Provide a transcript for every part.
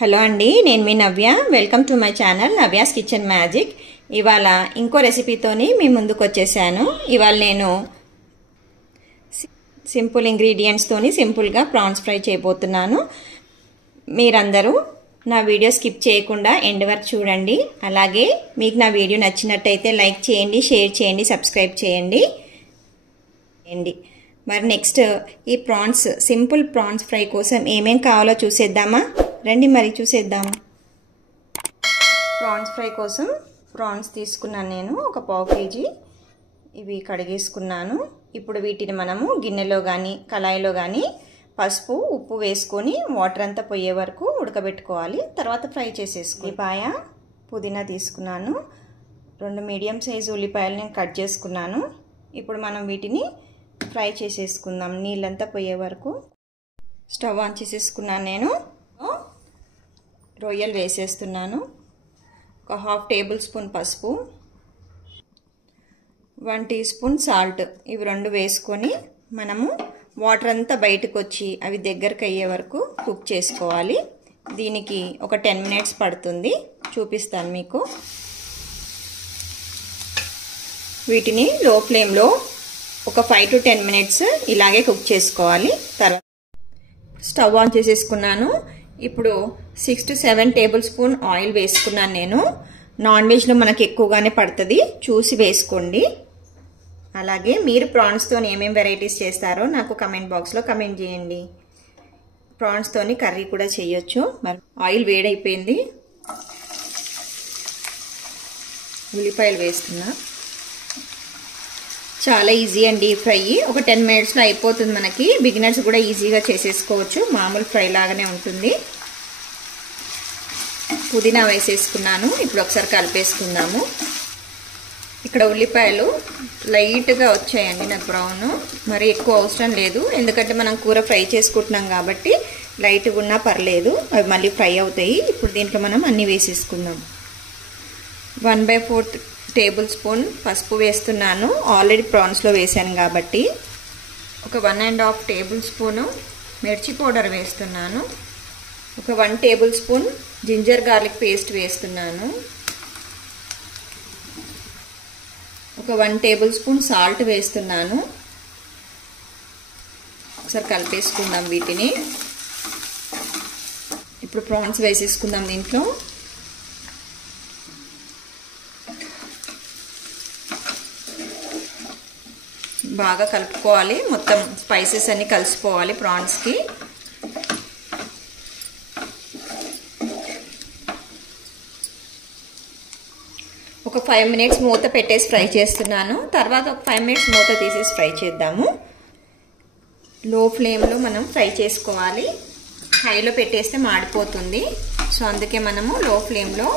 Hello అండి, నేను మీ Navya. Welcome to my channel Navya's kitchen magic. ఇవాళ ఇంకో రెసిపీతోని మీ ముందుకు వచ్చేసాను. ఇవాళ నేను సింపుల్ ఇంగ్రీడియంట్స్తోని సింపుల్గా ప్రాన్స్ ఫ్రై చేయబోతున్నాను. మీరందరూ నా వీడియో స్కిప్ చేయకుండా ఎండ్ వరకు చూడండి. అలాగే మీకు నా వీడియో నచ్చినట్టయితే లైక్ చేయండి, షేర్ చేయండి, సబ్స్క్రైబ్ చేయండి. మరి నెక్స్ట్ ఈ ప్రాన్స్ సింపుల్ ప్రాన్స్ ఫ్రై కోసం ఏమేం కావాలో చూసేద్దామా? రండి మరి చూసేద్దాము. ప్రాన్స్ ఫ్రై కోసం ప్రాన్స్ తీసుకున్నాను నేను, ఒక పావు కేజీ. ఇవి కడిగేసుకున్నాను. ఇప్పుడు వీటిని మనము గిన్నెలో కానీ కళాయిలో కానీ పసుపు ఉప్పు వేసుకొని వాటర్ అంతా పోయే వరకు ఉడకబెట్టుకోవాలి. తర్వాత ఫ్రై చేసేసుకుని ఉల్లిపాయ పుదీనా తీసుకున్నాను. 2 మీడియం సైజు ఉల్లిపాయలు నేను కట్ చేసుకున్నాను. ఇప్పుడు మనం వీటిని ఫ్రై చేసేసుకుందాం నీళ్ళంతా పోయే వరకు. స్టవ్ ఆన్ చేసేసుకున్నాను. నేను రొయ్యలు వేసేస్తున్నాను. ఒక ½ టేబుల్ స్పూన్ పసుపు, 1 టీ స్పూన్ సాల్ట్, ఇవి 2 వేసుకొని మనము వాటర్ అంతా బయటకు వచ్చి అవి దగ్గరకు అయ్యే వరకు కుక్ చేసుకోవాలి. దీనికి ఒక 10 మినిట్స్ పడుతుంది, చూపిస్తాను మీకు. వీటిని లో ఫ్లేమ్లో ఒక 5 to 10 మినిట్స్ ఇలాగే కుక్ చేసుకోవాలి. తర్వాత స్టవ్ ఆన్ చేసేసుకున్నాను. ఇప్పుడు 6 to 7 టేబుల్ స్పూన్ ఆయిల్ వేసుకున్నాను నేను. నాన్ వెజ్లో మనకి ఎక్కువగానే పడుతుంది, చూసి వేసుకోండి. అలాగే మీరు ప్రాన్స్తో ఏమేమి వెరైటీస్ చేస్తారో నాకు కమెంట్ బాక్స్లో కమెంట్ చేయండి. ప్రాన్స్తోని కర్రీ కూడా చేయొచ్చు. మరి ఆయిల్ వేడైపోయింది, ఉల్లిపాయలు వేస్తున్నా. చాలా ఈజీ అండి ఫ్రై, ఒక 10 మినిట్స్లో అయిపోతుంది మనకి. బిగినర్స్ కూడా ఈజీగా చేసేసుకోవచ్చు, మామూలు ఫ్రై లాగానే ఉంటుంది. పుదీనా వేసేసుకున్నాను. ఇప్పుడు ఒకసారి కలిపేసుకుందాము. ఇక్కడ ఉల్లిపాయలు లైట్గా వచ్చాయండి నాకు, బ్రౌన్, మరి ఎక్కువ అవసరం లేదు. ఎందుకంటే మనం కూర ఫ్రై చేసుకుంటున్నాం కాబట్టి లైట్గా ఉన్నా పర్లేదు, అవి మళ్ళీ ఫ్రై అవుతాయి. ఇప్పుడు దీంట్లో మనం అన్నీ వేసేసుకుందాం. 1/4 టేబుల్ స్పూన్ పసుపు వేస్తున్నాను, ఆల్రెడీ ప్రాన్స్లో వేసాను కాబట్టి. ఒక 1.5 టేబుల్ స్పూను మిర్చి పౌడర్ వేస్తున్నాను. ఒక 1 tablespoon ginger garlic paste వేస్తున్నాను. ఒక 1 టేబుల్ స్పూన్ సాల్ట్ వేస్తున్నాను. ఒకసారి కలిపేసుకుందాం వీటిని. ఇప్పుడు ప్రాన్స్ వేసేసుకుందాం దీంట్లో. బాగా కలుపుకోవాలి, మొత్తం స్పైసెస్ అన్ని కలిసిపోవాలి ప్రాన్స్కి. ఒక 5 మినిట్స్ మూత పెట్టేసి ఫ్రై చేస్తున్నాను. తర్వాత ఒక 5 మినిట్స్ మూత తీసేసి ఫ్రై చేద్దాము. లో ఫ్లేమ్లో మనం ఫ్రై చేసుకోవాలి, హైలో పెట్టేస్తే మాడిపోతుంది. సో అందుకే మనము లో ఫ్లేమ్లో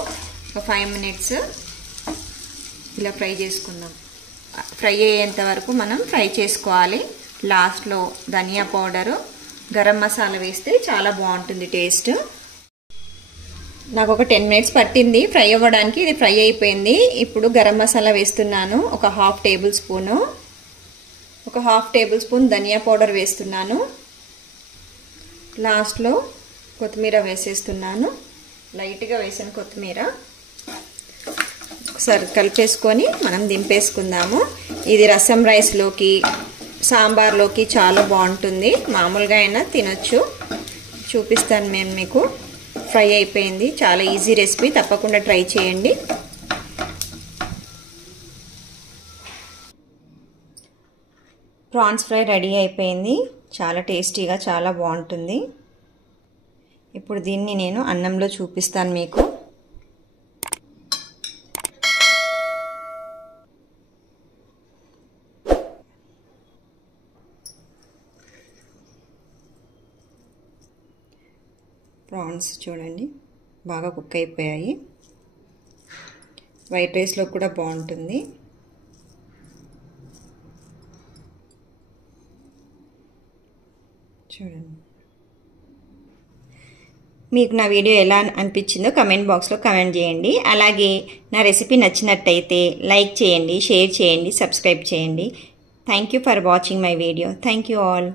ఒక 5 మినిట్స్ ఇలా ఫ్రై చేసుకుందాం. ఫ్రై అయ్యేంత వరకు మనం ఫ్రై చేసుకోవాలి. లాస్ట్లో ధనియా పౌడరు, గరం మసాలా వేస్తే చాలా బాగుంటుంది టేస్ట్. నాకు ఒక 10 మినిట్స్ పట్టింది ఫ్రై అవ్వడానికి, ఇది ఫ్రై అయిపోయింది. ఇప్పుడు గరం మసాలా వేస్తున్నాను, ఒక ½ టేబుల్ స్పూను. ఒక ½ టేబుల్ స్పూన్ ధనియా పౌడర్ వేస్తున్నాను. లాస్ట్లో కొత్తిమీర వేసేస్తున్నాను, లైట్గా వేసాను కొత్తిమీర. ఒకసారి కలిపేసుకొని మనం దింపేసుకుందాము. ఇది రసం రైస్లోకి, సాంబార్లోకి చాలా బాగుంటుంది. మామూలుగా అయినా తినొచ్చు. చూపిస్తాను నేను మీకు. ఫ్రై అయిపోయింది, చాలా ఈజీ రెసిపీ, తప్పకుండా ట్రై చేయండి. ప్రాన్స్ ఫ్రై రెడీ అయిపోయింది, చాలా టేస్టీగా చాలా బాగుంటుంది. ఇప్పుడు దీన్ని నేను అన్నంలో చూపిస్తాను మీకు. ప్రాన్స్ చూడండి బాగా కుక్ అయిపోయాయి. వైట్ రైస్లో కూడా బాగుంటుంది. చూడండి. మీకు నా వీడియో ఎలా అనిపించిందో కమెంట్ బాక్స్లో కమెంట్ చేయండి. అలాగే నా రెసిపీ నచ్చినట్టయితే లైక్ చేయండి, షేర్ చేయండి, సబ్స్క్రైబ్ చేయండి. Thank you for watching my video. Thank you all.